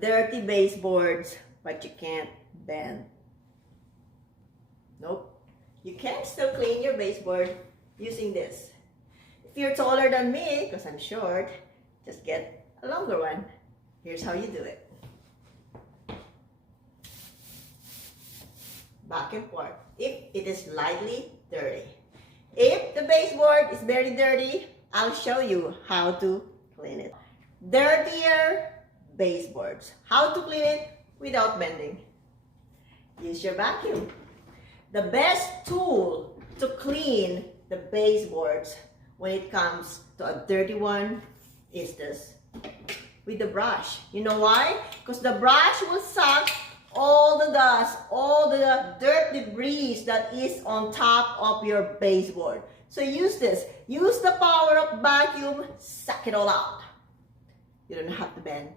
dirty baseboards, but you can't bend. Nope. You can still clean your baseboard using this. If you're taller than me, because I'm short, just get a longer one. Here's how you do it. Back and forth, if it is lightly dirty. If the baseboard is very dirty, I'll show you how to clean it. Dirtier baseboards. How to clean it without bending. Use your vacuum. The best tool to clean the baseboards when it comes to a dirty one is this. With the brush. You know why? Because the brush will suck all the dust, all the dirt debris that is on top of your baseboard. So use this. Use the power of vacuum, suck it all out. You don't have to bend.